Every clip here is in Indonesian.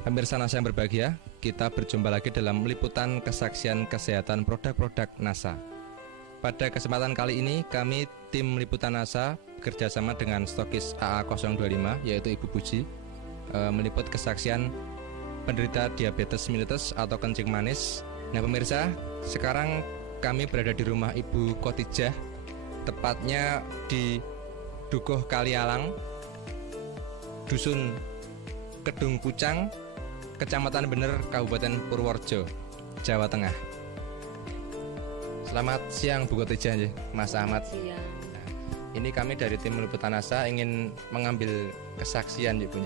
Pemirsa NASA yang berbahagia, kita berjumpa lagi dalam liputan kesaksian kesehatan produk-produk NASA. Pada kesempatan kali ini, kami tim liputan NASA bekerjasama dengan stokis AA025, yaitu Ibu Puji, meliput kesaksian penderita diabetes mellitus atau kencing manis. Nah pemirsa, sekarang kami berada di rumah Ibu Khotijah, tepatnya di Dukuh Kalialang, Dusun Kedung Pucang, Kecamatan Bener, Kabupaten Purworejo, Jawa Tengah. Selamat siang Bu Khotijah, Mas Ahmad. Siang. Nah, ini kami dari tim liputan NASA ingin mengambil kesaksian Bu,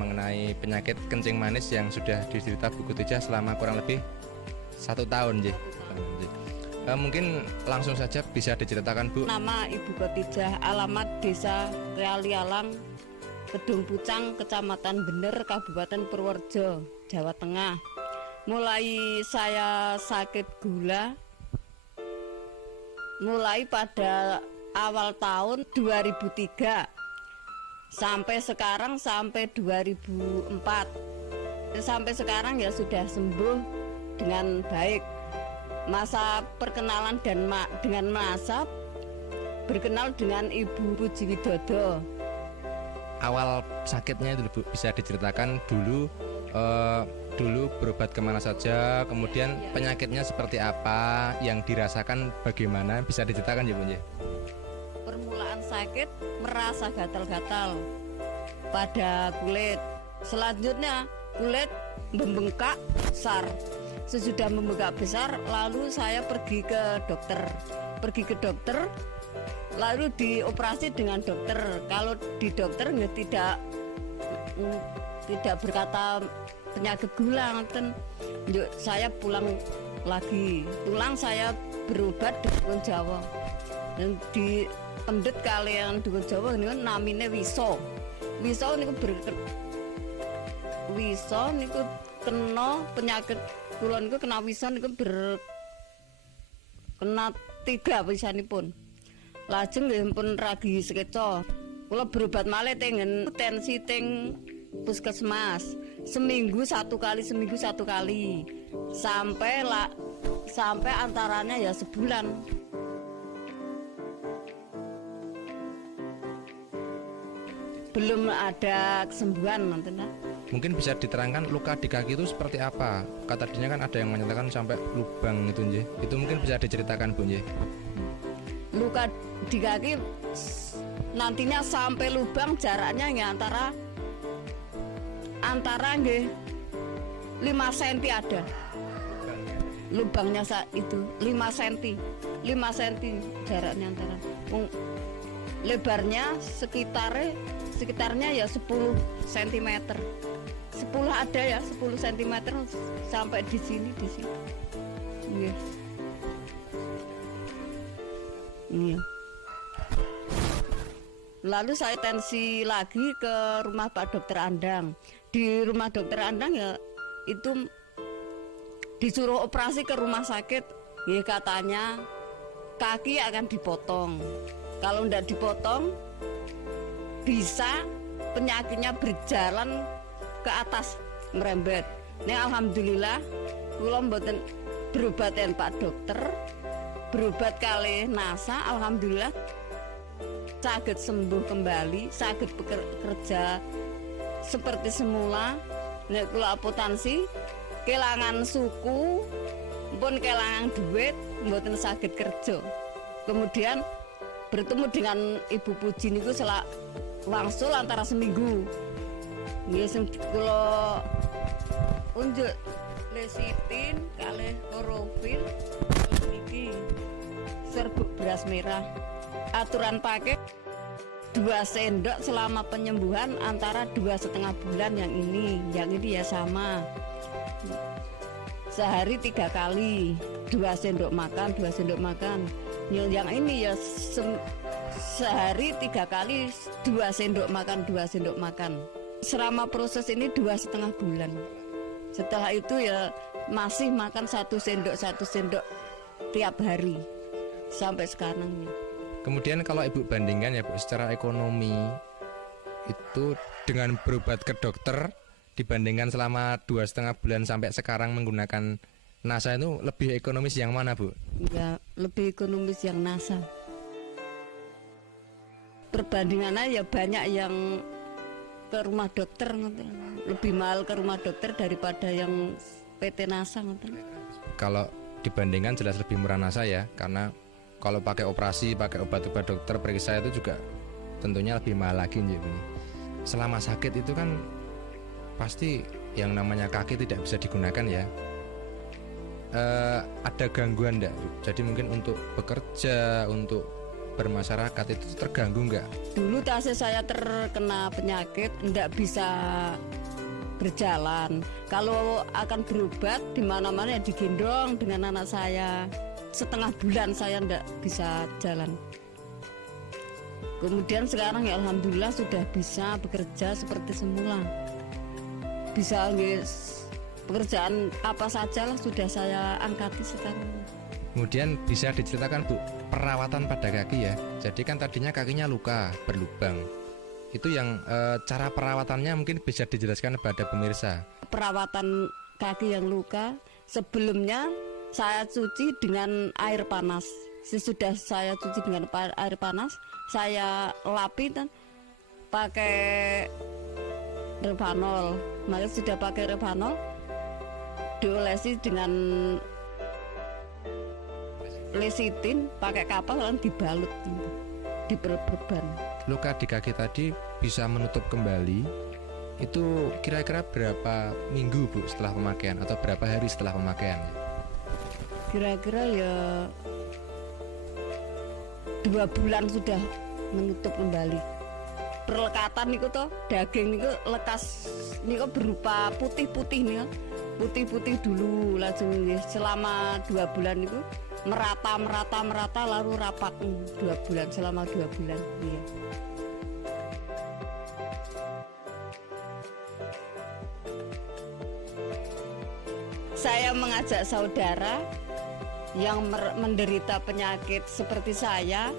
mengenai penyakit kencing manis yang sudah diderita Bu Khotijah selama kurang lebih 1 tahun. Mungkin langsung saja bisa diceritakan Bu. Nama Ibu Khotijah, alamat Desa Kalialang, Kedung Pucang, Kecamatan Bener, Kabupaten Purworejo, Jawa Tengah. Mulai saya sakit gula mulai pada awal tahun 2003 sampai sekarang, sampai 2004. Sampai sekarang ya sudah sembuh dengan baik. Masa perkenalan dan dengan NASA berkenal dengan Ibu Puji Widodo. Awal sakitnya itu Bu, bisa diceritakan dulu berobat kemana saja, kemudian penyakitnya seperti apa, yang dirasakan bagaimana, bisa diceritakan ya Bu? Permulaan sakit merasa gatal-gatal pada kulit. Selanjutnya kulit membengkak besar. Sesudah membengkak besar, lalu saya pergi ke dokter. Lalu dioperasi dengan dokter. Kalau di dokter tidak berkata penyakit gula, saya pulang lagi. Saya berobat di Dukun Jawa. Dan di pendet kalian Dukun Jawa ini namanya Wiso. Wiso niku kena penyakit kula niku kena Wiso niku kena 3 wisanipun. Lajeng nggih pun ragi sekeca. Kula berobat malih tengen tensi teng puskesmas. Seminggu satu kali. Sampai antaranya ya sebulan. Belum ada kesembuhan nanti. Mungkin bisa diterangkan luka di kaki itu seperti apa? Kata tadinya kan ada yang menyatakan sampai lubang itu nggih. Itu mungkin bisa diceritakan Bu nggih. Luka di kaki nantinya sampai lubang jaraknya ya antara nggih 5 cm ada. Lubangnya itu 5 cm jaraknya antara. Lebarnya sekitarnya ya 10 cm. 10 ada ya, 10 cm sampai di sini. Iya. Iya. Lalu saya tensi lagi ke rumah Pak Dokter Andang. Di rumah Dokter Andang ya itu disuruh operasi ke rumah sakit. Ya katanya kaki akan dipotong. Kalau tidak dipotong bisa penyakitnya berjalan ke atas merembet. Ini alhamdulillah kula mboten berobaten Pak Dokter. Berobat kali NASA, alhamdulillah saged sembuh kembali, saged bekerja seperti semula. Nek kula apotansi kelangan suku pun kelangan duit mboten saged kerja. Kemudian bertemu dengan Ibu Puji niku wangsul antara seminggu. Nggih sing kula unjuk lesitin kalih klorofil niki serbuk beras merah. Aturan pakai 2 sendok selama penyembuhan antara 2,5 bulan. Yang ini ya sama. Sehari 3 kali, 2 sendok makan. Yang ini ya sehari 3 kali, 2 sendok makan. Selama proses ini 2,5 bulan. Setelah itu ya masih makan 1 sendok tiap hari sampai sekarang ya. Kemudian kalau Ibu bandingkan ya Bu, secara ekonomi itu dengan berobat ke dokter dibandingkan selama 2,5 bulan sampai sekarang menggunakan NASA itu lebih ekonomis yang mana, Bu? Ya, lebih ekonomis yang NASA. Perbandingannya ya banyak yang ke rumah dokter, lebih mahal ke rumah dokter daripada yang PT NASA. Kalau dibandingkan jelas lebih murah NASA ya, karena kalau pakai operasi, pakai obat-obat dokter periksa itu juga tentunya lebih mahal lagi. Selama sakit itu kan pasti yang namanya kaki tidak bisa digunakan ya. Ada gangguan enggak? Jadi mungkin untuk bekerja, untuk bermasyarakat itu terganggu enggak? Dulu tasnya saya terkena penyakit, enggak bisa berjalan. Kalau akan berobat di mana-mana ya digendong dengan anak saya. Setengah bulan saya enggak bisa jalan. Kemudian sekarang ya alhamdulillah sudah bisa bekerja seperti semula. Bisa pekerjaan apa saja lah sudah saya angkati sekarang. Kemudian bisa diceritakan Bu, perawatan pada kaki ya. Jadi kan tadinya kakinya luka, berlubang. Itu yang cara perawatannya mungkin bisa dijelaskan kepada pemirsa. Perawatan kaki yang luka, sebelumnya saya cuci dengan air panas. Sesudah saya cuci dengan air panas, saya lapi dan pakai Revanol. Maka sudah pakai Revanol, diolesi dengan lesitin, pakai kapal dan dibalut, diperban. Luka di kaki tadi bisa menutup kembali. Itu kira-kira berapa minggu Bu setelah pemakaian atau berapa hari setelah pemakaian? Kira-kira ya 2 bulan sudah menutup kembali. Perlekatan niku toh, daging niku lekas niku berupa putih-putih nih, putih-putih dulu, langsung selama 2 bulan niku merata lalu rapat 2 bulan, selama 2 bulan. Iya. Saya mengajak saudara yang menderita penyakit seperti saya,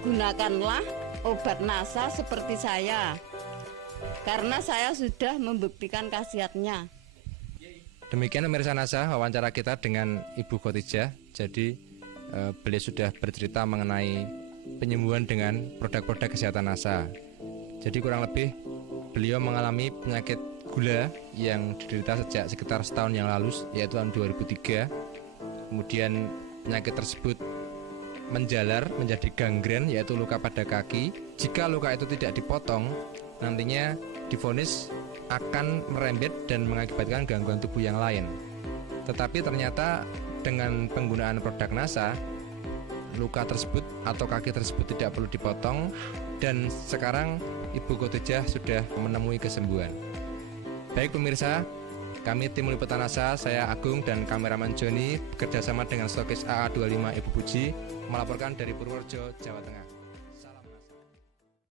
gunakanlah obat NASA seperti saya, karena saya sudah membuktikan khasiatnya. Demikian pemirsa NASA, wawancara kita dengan Ibu Khotijah. Jadi beliau sudah bercerita mengenai penyembuhan dengan produk-produk kesehatan NASA. Jadi kurang lebih beliau mengalami penyakit gula yang diderita sejak sekitar setahun yang lalu, yaitu tahun 2003. Kemudian penyakit tersebut menjalar menjadi gangren, yaitu luka pada kaki. Jika luka itu tidak dipotong, nantinya divonis akan merembet dan mengakibatkan gangguan tubuh yang lain. Tetapi ternyata dengan penggunaan produk NASA, luka tersebut atau kaki tersebut tidak perlu dipotong, dan sekarang Ibu Khotijah sudah menemui kesembuhan. Baik pemirsa, kami tim liputan NASA, saya Agung dan kameraman Joni bekerjasama dengan stokis AA25 Ibu Puji melaporkan dari Purworejo, Jawa Tengah.